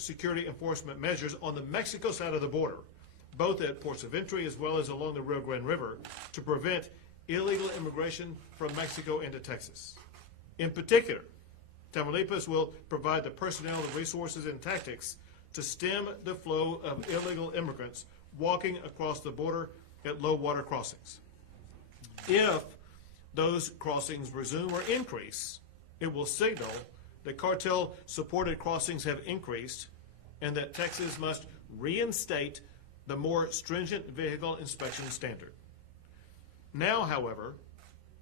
security enforcement measures on the Mexico side of the border, both at ports of entry as well as along the Rio Grande River, to prevent illegal immigration from Mexico into Texas. In particular, Tamaulipas will provide the personnel, the resources, and tactics to stem the flow of illegal immigrants walking across the border at low water crossings. If those crossings resume or increase, it will signal that cartel-supported crossings have increased and that Texas must reinstate the more stringent vehicle inspection standard. Now, however,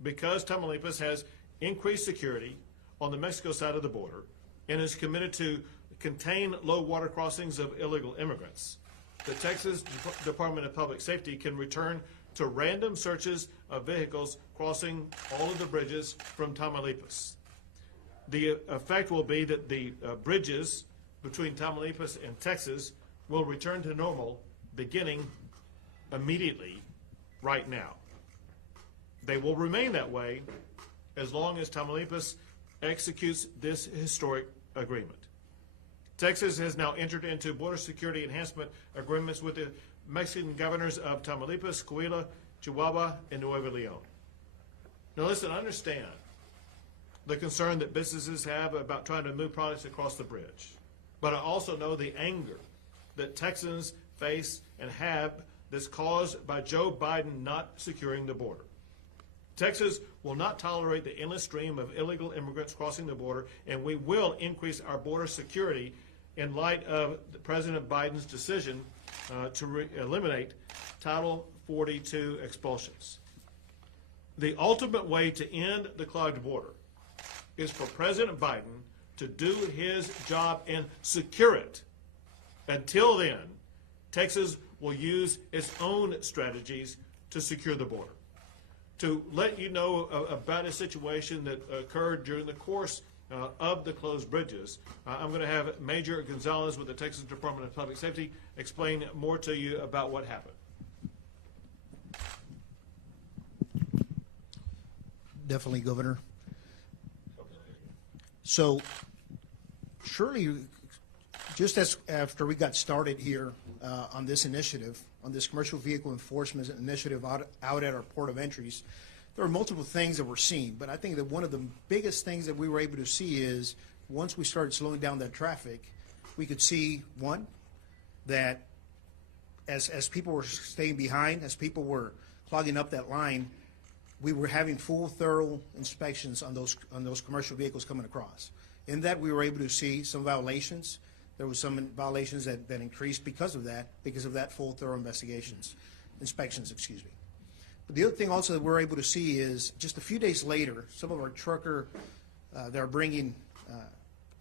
because Tamaulipas has increased security on the Mexico side of the border and is committed to contain low water crossings of illegal immigrants, the Texas Department of Public Safety can return to random searches of vehicles crossing all of the bridges from Tamaulipas. The effect will be that the bridges between Tamaulipas and Texas will return to normal beginning immediately right now. They will remain that way as long as Tamaulipas executes this historic agreement. Texas has now entered into border security enhancement agreements with the Mexican governors of Tamaulipas, Coahuila, Chihuahua, and Nuevo Leon. Now listen, understand the concern that businesses have about trying to move products across the bridge. But I also know the anger that Texans face and have that's caused by Joe Biden not securing the border. Texas will not tolerate the endless stream of illegal immigrants crossing the border, and we will increase our border security in light of President Biden's decision to eliminate Title 42 expulsions. The ultimate way to end the clogged border is for President Biden to do his job and secure it. Until then, Texas will use its own strategies to secure the border. To let you know about a situation that occurred during the course of the closed bridges, I'm going to have Major Gonzalez with the Texas Department of Public Safety explain more to you about what happened. Definitely, Governor. So, surely, just as after we got started here on this initiative, on this commercial vehicle enforcement initiative out at our port of entries, there are multiple things that we're seeing. But I think that one of the biggest things that we were able to see is once we started slowing down that traffic, we could see, one, that as people were staying behind, as people were clogging up that line, we were having full, thorough inspections on those commercial vehicles coming across. In that, we were able to see some violations. There was some violations that increased because of that full, thorough inspections, excuse me. But the other thing also that we're able to see is just a few days later, some of our trucker that are bringing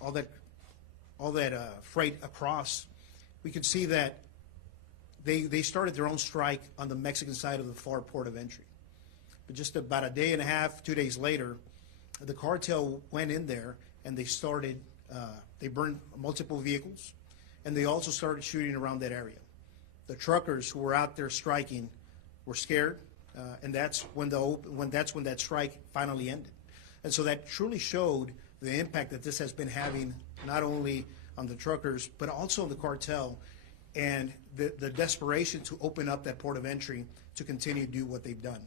all that freight across, we could see that they started their own strike on the Mexican side of the far port of entry. But just about a day and a half, 2 days later, the cartel went in there and they started, they burned multiple vehicles, and they also started shooting around that area. The truckers who were out there striking were scared, and that's when that strike finally ended. And so that truly showed the impact that this has been having not only on the truckers, but also on the cartel, and the desperation to open up that port of entry to continue to do what they've done.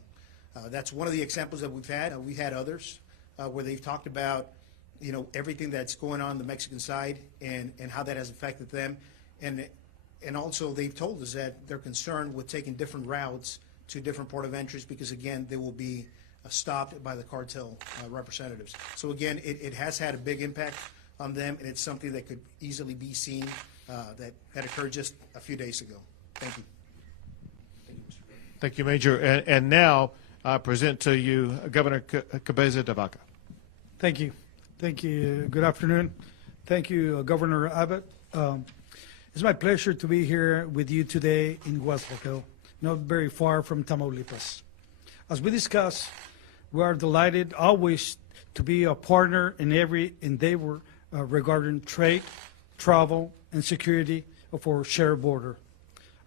That's one of the examples that we've had. We've had others where they've talked about, everything that's going on the Mexican side and how that has affected them. And also they've told us that they're concerned with taking different routes to different port of entries because, again, they will be stopped by the cartel representatives. So, again, it has had a big impact on them, and it's something that could easily be seen that occurred just a few days ago. Thank you. Thank you, Major. And now I present to you Governor Cabeza de Vaca. Thank you. Thank you. Good afternoon. Thank you, Governor Abbott. It's my pleasure to be here with you today in Weslaco, not very far from Tamaulipas. As we discussed, we are delighted always to be a partner in every endeavor regarding trade, travel, and security of our shared border.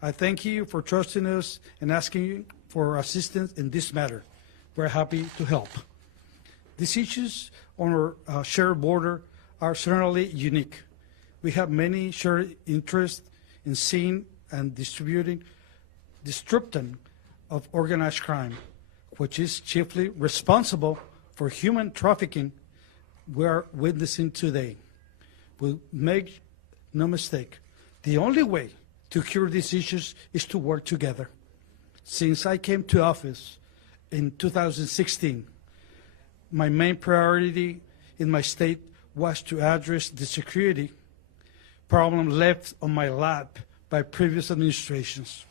I thank you for trusting us and asking for assistance in this matter. We're happy to help. These issues on our shared border are certainly unique. we have many shared interests in seeing and disrupting of organized crime, which is chiefly responsible for human trafficking we are witnessing today. We'll make no mistake, the only way to cure these issues is to work together. Since I came to office in 2016, my main priority in my state was to address the security problem left on my lap by previous administrations.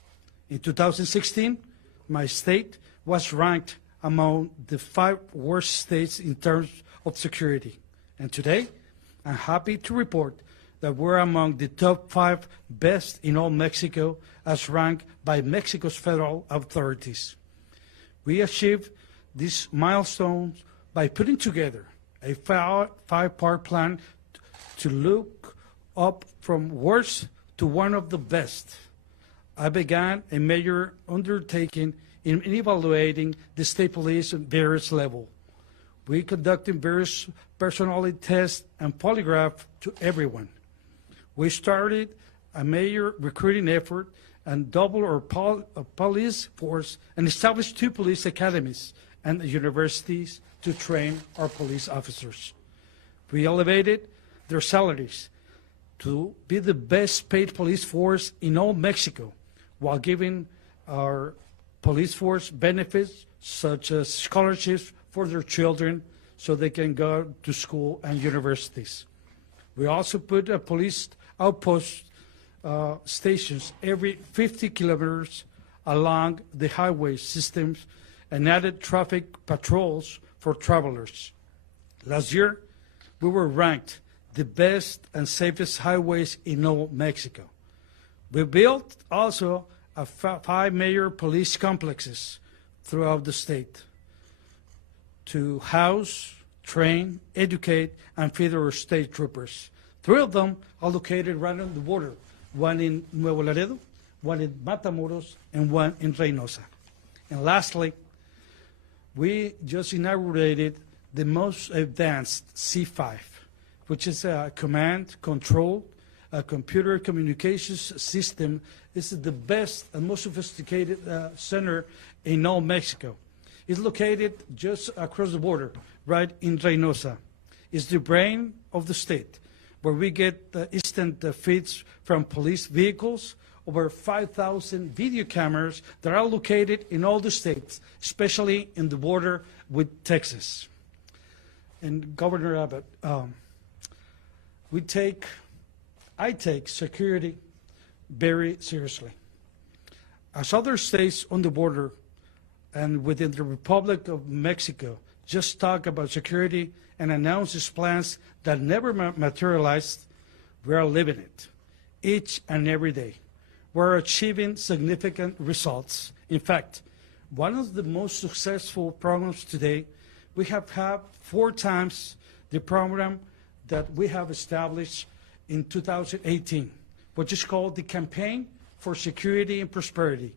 In 2016, my state was ranked among the 5 worst states in terms of security. And today, I'm happy to report that we're among the top 5 best in all Mexico as ranked by Mexico's federal authorities. We achieved these milestones by putting together a 5-part plan to look up from worst to one of the best. I began a major undertaking in evaluating the state police at various levels. We conducted various personality tests and polygraph to everyone. We started a major recruiting effort and doubled our police force and established 2 police academies and universities to train our police officers. We elevated their salaries to be the best paid police force in all Mexico, while giving our police force benefits such as scholarships for their children so they can go to school and universities. We also put a police outpost stations every 50 kilometers along the highway systems and added traffic patrols for travelers. Last year, we were ranked the best and safest highways in all Mexico. We built also 5 major police complexes throughout the state to house, train, educate, and feed our state troopers. 3 of them are located right on the border, one in Nuevo Laredo, one in Matamoros, and one in Reynosa. And lastly, we just inaugurated the most advanced C5, which is a command, control, a computer communications system. This is the best and most sophisticated center in all Mexico. It's located just across the border, right in Reynosa. It's the brain of the state, where we get instant feeds from police vehicles, over 5,000 video cameras that are located in all the states, especially in the border with Texas. And Governor Abbott, I take security very seriously. As other states on the border and within the Republic of Mexico just talk about security and announce these plans that never materialized, we are living it each and every day. We're achieving significant results. In fact, one of the most successful programs today, we have had 4 times the program that we have established in 2018, which is called the Campaign for Security and Prosperity.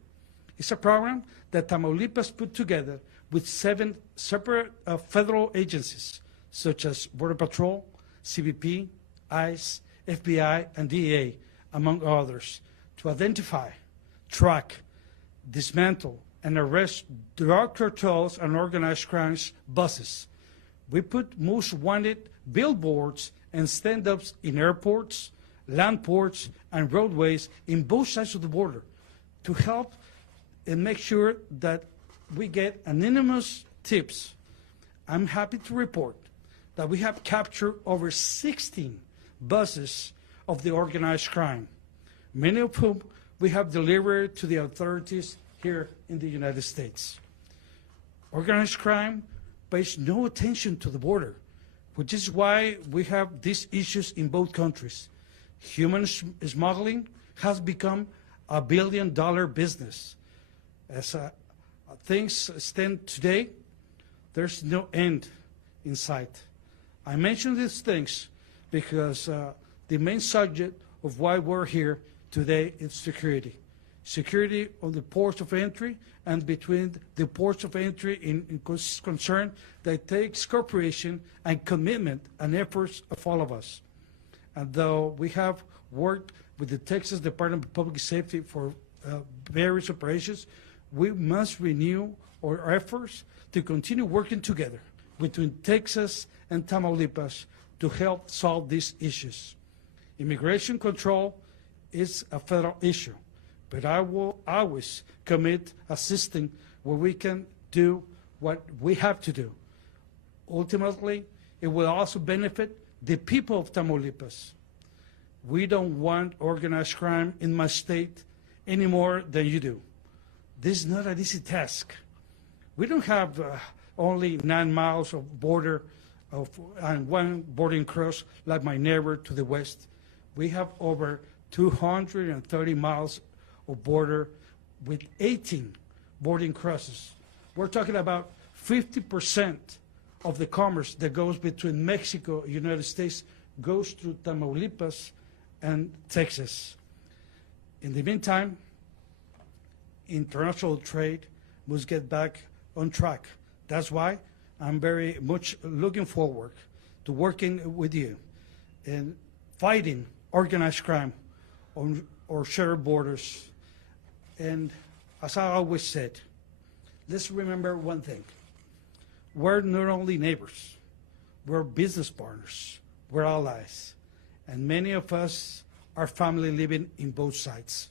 It's a program that Tamaulipas put together with 7 separate federal agencies, such as Border Patrol, CBP, ICE, FBI, and DEA, among others, to identify, track, dismantle, and arrest drug cartels and organized crimes buses. We put most wanted billboards and stand-ups in airports, land ports, and roadways in both sides of the border to help and make sure that we get anonymous tips. I'm happy to report that we have captured over 16 buses of the organized crime, many of whom we have delivered to the authorities here in the United States. Organized crime pays no attention to the border, which is why we have these issues in both countries. Human smuggling has become a billion-dollar business. As things stand today, there's no end in sight. I mention these things because the main subject of why we're here today is security. Security on the ports of entry and between the ports of entry in concern that takes cooperation and commitment and efforts of all of us. And though we have worked with the Texas Department of Public Safety for various operations, we must renew our efforts to continue working together between Texas and Tamaulipas to help solve these issues. Immigration control is a federal issue, but I will always commit assisting where we can do what we have to do. Ultimately, it will also benefit the people of Tamaulipas. We don't want organized crime in my state any more than you do. This is not an easy task. We don't have only 9 miles of border and one boarding cross like my neighbor to the west. We have over 230 miles of border with 18 boarding crosses. We're talking about 50% of the commerce that goes between Mexico and the United States goes through Tamaulipas and Texas. In the meantime, international trade must get back on track. That's why I'm very much looking forward to working with you and fighting organized crime on our shared borders. And as I always said, let's remember one thing. We're not only neighbors, we're business partners, we're allies, and many of us are family living in both sides,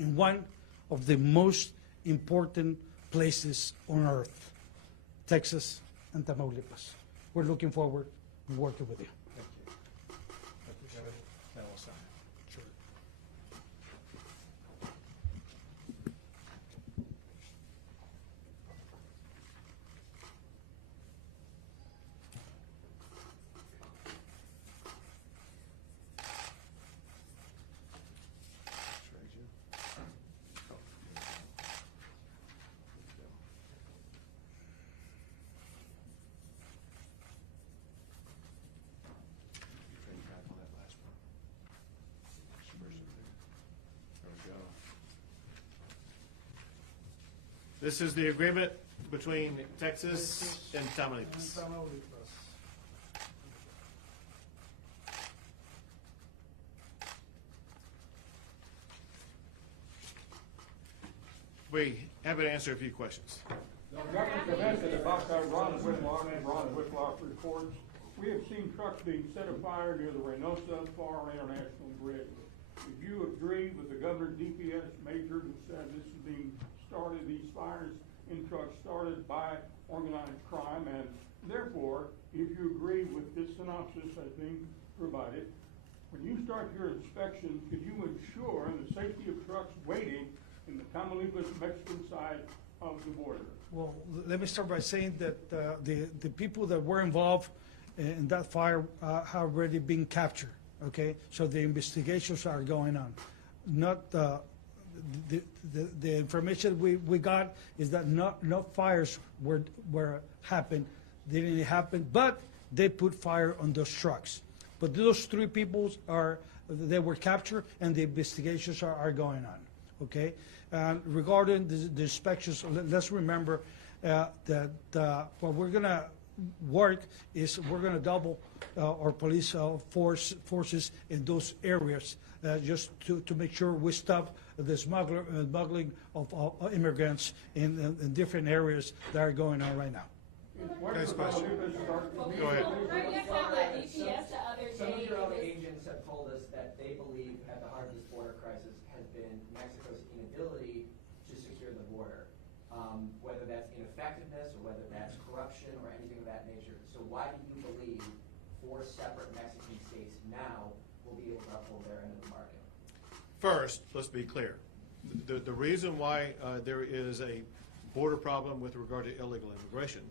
in one of the most important places on earth, Texas and Tamaulipas. We're looking forward to working with you. Thank you. Thank you, Javier. That will sign. Sure. This is the agreement between Texas and Tamaulipas. We have to answer a few questions. Governor Cabeza, the Vaca, Ron Weslaco reports, we have seen trucks being set afire near the Reynosa Far International Bridge. If you agree with the governor's DPS major who said this is being started, these fires in trucks started by organized crime, and therefore, if you agree with this synopsis that's being provided, when you start your inspection, could you ensure the safety of trucks waiting in the Tamaulipas Mexican side of the border? Well, let me start by saying that the people that were involved in that fire have already been captured, okay? So the investigations are going on. Not the information we got is that no fires were happened, didn't happen, but they put fire on those trucks. But those 3 people they were captured and the investigations are going on, okay? Regarding the inspections, let's remember that what we're gonna work is we're gonna double our police forces in those areas just to make sure we stop the smuggling of immigrants in different areas that are going on right now. Next question. Go ahead. Some of your own agents have told us that they believe at the heart of this border crisis has been Mexico's inability to secure the border, whether that's ineffectiveness or whether that's corruption or anything of that nature. So why do you believe 4 separate Mexican states now will be able to uphold their end of the bargain? First, let's be clear. The reason why there is a border problem with regard to illegal immigration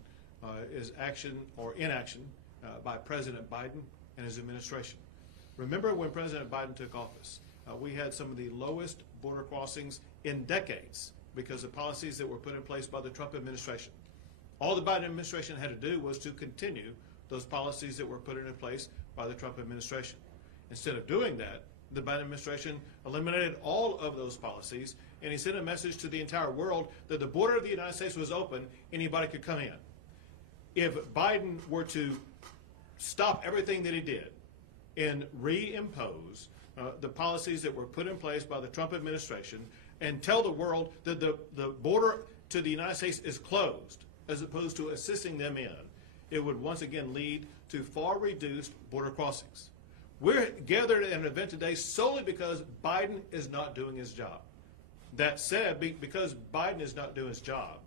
is action or inaction by President Biden and his administration. Remember when President Biden took office, we had some of the lowest border crossings in decades because of policies that were put in place by the Trump administration. All the Biden administration had to do was to continue those policies that were put in place by the Trump administration. Instead of doing that, the Biden administration eliminated all of those policies, and he sent a message to the entire world that the border of the United States was open, anybody could come in. If Biden were to stop everything that he did and reimpose the policies that were put in place by the Trump administration and tell the world that the border to the United States is closed, as opposed to assisting them in, it would once again lead to far reduced border crossings. We're gathered at an event today solely because Biden is not doing his job. That said, because Biden is not doing his job,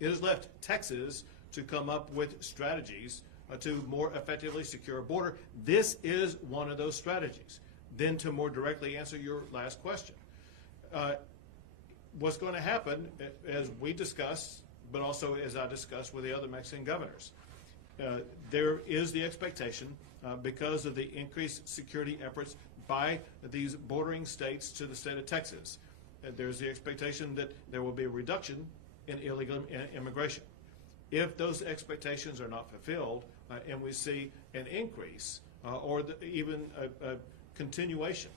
it has left Texas to come up with strategies to more effectively secure a border. This is one of those strategies. Then to more directly answer your last question, what's going to happen, as we discussed, but also as I discussed with the other Mexican governors, there is the expectation, because of the increased security efforts by these bordering states to the state of Texas, there's the expectation that there will be a reduction in illegal immigration. If those expectations are not fulfilled, and we see an increase or even a continuation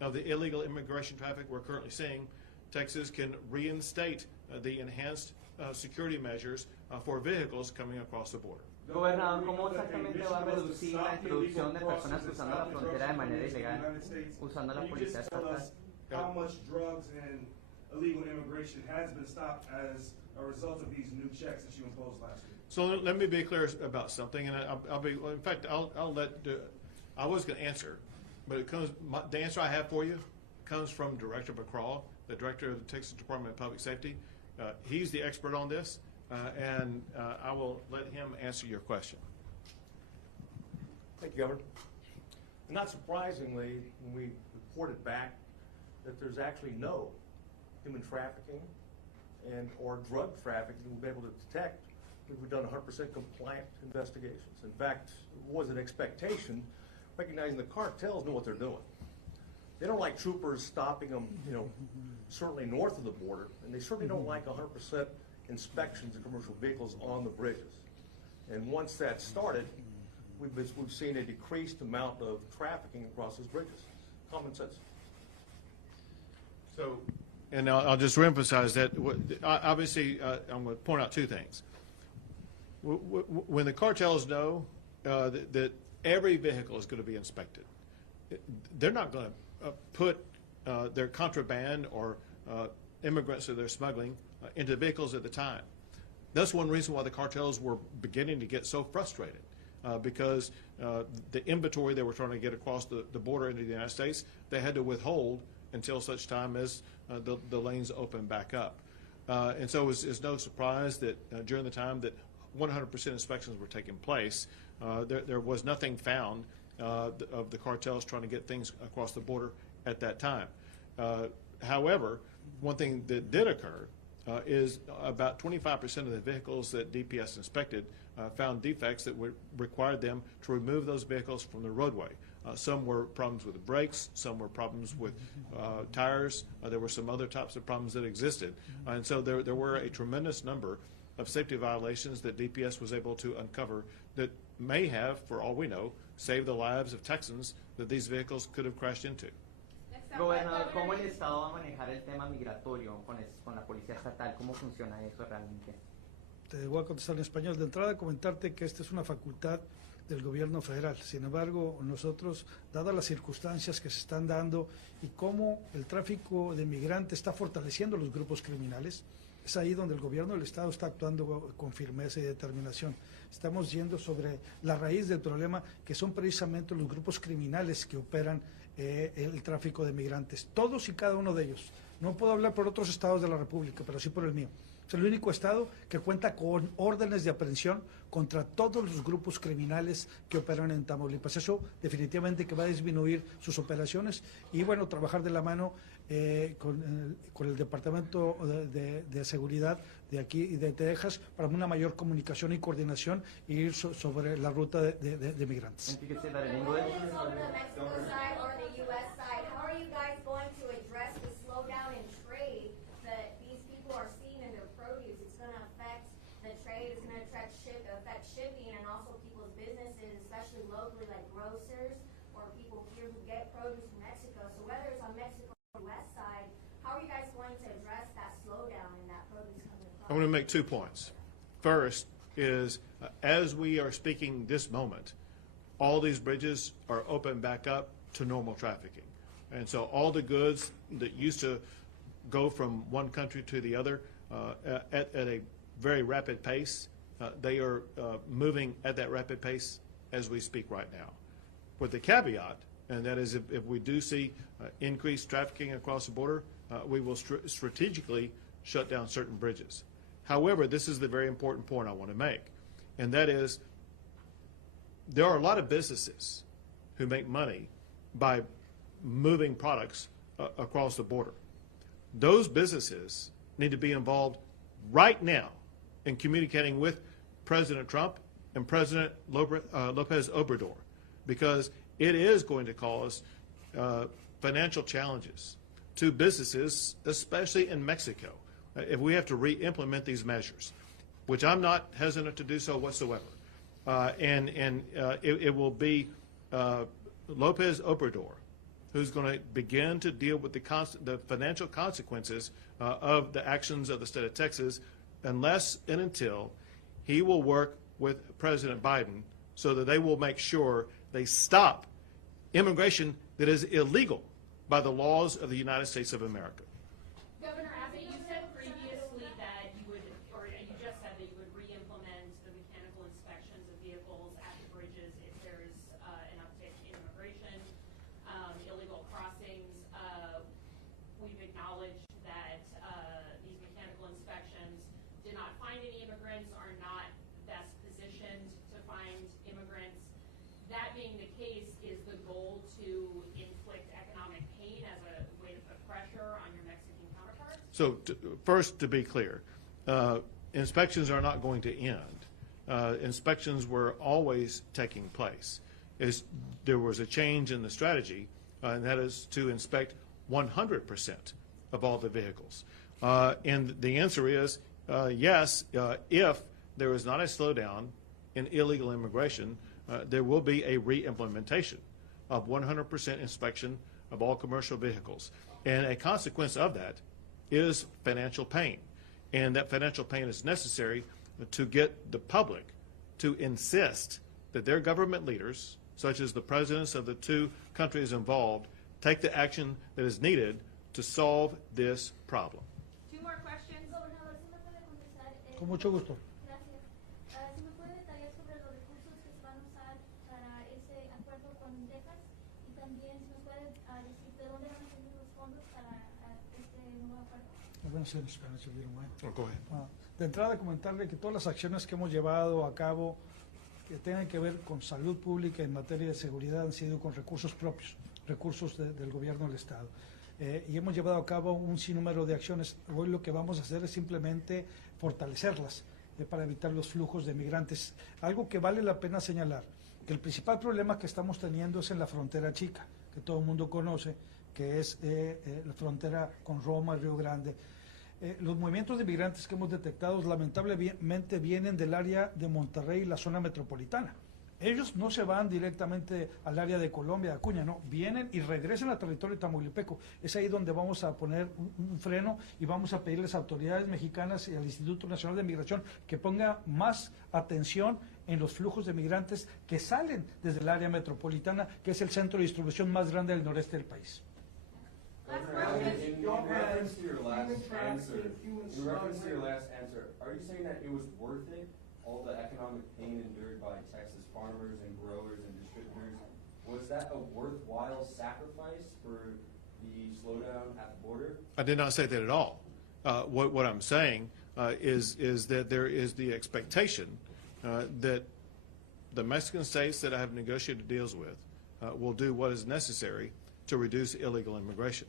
of the illegal immigration traffic we're currently seeing, Texas can reinstate the enhanced security measures for vehicles coming across the border. Gobernador, ¿cómo exactamente va a reducir la introducción de personas cruzando la frontera de manera ilegal usando la policía estatal? How much drugs and illegal immigration has been stopped as a result of these new checks that you imposed last week? So let me be clear about something, and I'll be. In fact, I'll let. I was going to answer, but it comes. The answer I have for you comes from Director McCraw, the director of the Texas Department of Public Safety. He's the expert on this, and I will let him answer your question. Thank you, Governor. Not surprisingly, when we reported back that there's actually no human trafficking and or drug trafficking we've been able to detect, we've done 100% compliant investigations. In fact, it was an expectation, recognizing the cartels know what they're doing. They don't like troopers stopping them, certainly north of the border, and they certainly don't like 100% inspections of commercial vehicles on the bridges. And once that started, we've seen a decreased amount of trafficking across those bridges. Common sense. So, and I'll just reemphasize that. Obviously, I'm going to point out two things. When the cartels know that every vehicle is going to be inspected, they're not going to put their contraband or immigrants that they're smuggling into vehicles at the time. That's one reason why the cartels were beginning to get so frustrated, because the inventory they were trying to get across the border into the United States, they had to withhold until such time as the lanes open back up. And so it's no surprise that during the time that 100% inspections were taking place, there was nothing found of the cartels trying to get things across the border at that time. However, one thing that did occur is about 25% of the vehicles that DPS inspected found defects that would require them to remove those vehicles from the roadway. Some were problems with the brakes, some were problems with tires, there were some other types of problems that existed. And so there were a tremendous number of safety violations that DPS was able to uncover that may have, for all we know, saved the lives of Texans that these vehicles could have crashed into. Gobernador, ¿cómo el Estado va a manejar el tema migratorio con la Policía Estatal? ¿Cómo funciona eso realmente? Te voy a contestar en español. De entrada, comentarte que esta es una facultad del gobierno federal. Sin embargo, nosotros, dadas las circunstancias que se están dando y cómo el tráfico de migrantes está fortaleciendo los grupos criminales, es ahí donde el gobierno del Estado está actuando con firmeza y determinación. Estamos yendo sobre la raíz del problema, que son precisamente los grupos criminales que operan el tráfico de migrantes. Todos y cada uno de ellos. No puedo hablar por otros estados de la República, pero sí por el mío. Es el único estado que cuenta con órdenes de aprehensión contra todos los grupos criminales que operan en Tamaulipas. Eso definitivamente que va a disminuir sus operaciones y, bueno, trabajar de la mano con el Departamento de Seguridad de aquí y de Texas para una mayor comunicación y coordinación y ir sobre la ruta de migrantes. Shipping and also people's businesses, especially locally, like grocers or people here who get produce from Mexico. So whether it's on Mexico or the west side, how are you guys going to address that slowdown in that produce coming across? I'm going to make 2 points. First is, as we are speaking this moment, all these bridges are open back up to normal trafficking. And so all the goods that used to go from one country to the other at a very rapid pace, they are moving at that rapid pace as we speak right now. With the caveat, and that is if we do see increased trafficking across the border, we will strategically shut down certain bridges. However, this is the very important point I want to make, and that is there are a lot of businesses who make money by moving products across the border. Those businesses need to be involved right now in communicating with President Trump and President Lopez Obrador, because it is going to cause financial challenges to businesses, especially in Mexico, if we have to re-implement these measures, which I'm not hesitant to do so whatsoever. It will be Lopez Obrador who's going to begin to deal with the financial consequences of the actions of the state of Texas, unless and until he will work with President Biden so that they will make sure they stop immigration that is illegal by the laws of the United States of America. Governor Abbott, you said previously that you would, or you just said that you would re-implement the mechanical inspections of vehicles at the bridges if there's an uptick in immigration, illegal crossings. We've acknowledged that these mechanical inspections did not find any immigrants, are not best positioned to find immigrants. That being the case, is the goal to inflict economic pain as a way to put pressure on your Mexican counterparts? So first, to be clear, inspections are not going to end. Inspections were always taking place. There was a change in the strategy, and that is to inspect 100% of all the vehicles. And the answer is yes, if there is not a slowdown in illegal immigration, there will be a re-implementation of 100% inspection of all commercial vehicles. And a consequence of that is financial pain. And that financial pain is necessary to get the public to insist that their government leaders, such as the presidents of the two countries involved, take the action that is needed to solve this problem. Two more questions. Gobernador, ¿sí me puede contestar? Con mucho gusto. Gracias. ¿Sí me puede detallar sobre los recursos que se van a usar para ese acuerdo con Texas? Y también, si me puede decir de dónde van a salir los fondos para este nuevo acuerdo. Go ahead. De entrada, comentarle que todas las acciones que hemos llevado a cabo que tengan que ver con salud pública en materia de seguridad han sido con recursos propios, recursos del gobierno del Estado. Y hemos llevado a cabo un sinnúmero de acciones. Hoy lo que vamos a hacer es simplemente fortalecerlas para evitar los flujos de migrantes. Algo que vale la pena señalar, que el principal problema que estamos teniendo es en la frontera chica, que todo el mundo conoce, que es la frontera con Roma, Río Grande. Los movimientos de migrantes que hemos detectado lamentablemente vienen del área de Monterrey y la zona metropolitana. Ellos no se van directamente al área de Colombia, de Acuña, no, vienen y regresan al territorio tamaulipeco. Es ahí donde vamos a poner un freno y vamos a pedirles a autoridades mexicanas y al Instituto Nacional de Migración que ponga más atención en los flujos de migrantes que salen desde el área metropolitana, que es el centro de distribución más grande del noreste del país. In reference to your last answer, are you saying that it was worth it, all the economic pain endured by Texas farmers and growers and distributors? Was that a worthwhile sacrifice for the slowdown at the border? I did not say that at all. What I'm saying is that there is the expectation that the Mexican states that I have negotiated deals with will do what is necessary to reduce illegal immigration.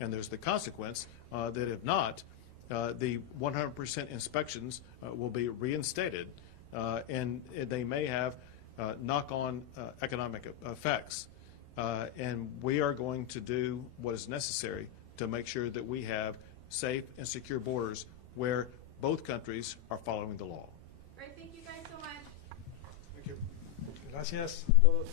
And there's the consequence that if not, the 100% inspections will be reinstated, and they may have knock-on economic effects. And we are going to do what is necessary to make sure that we have safe and secure borders where both countries are following the law. All right, thank you guys so much. Thank you. Gracias a todos.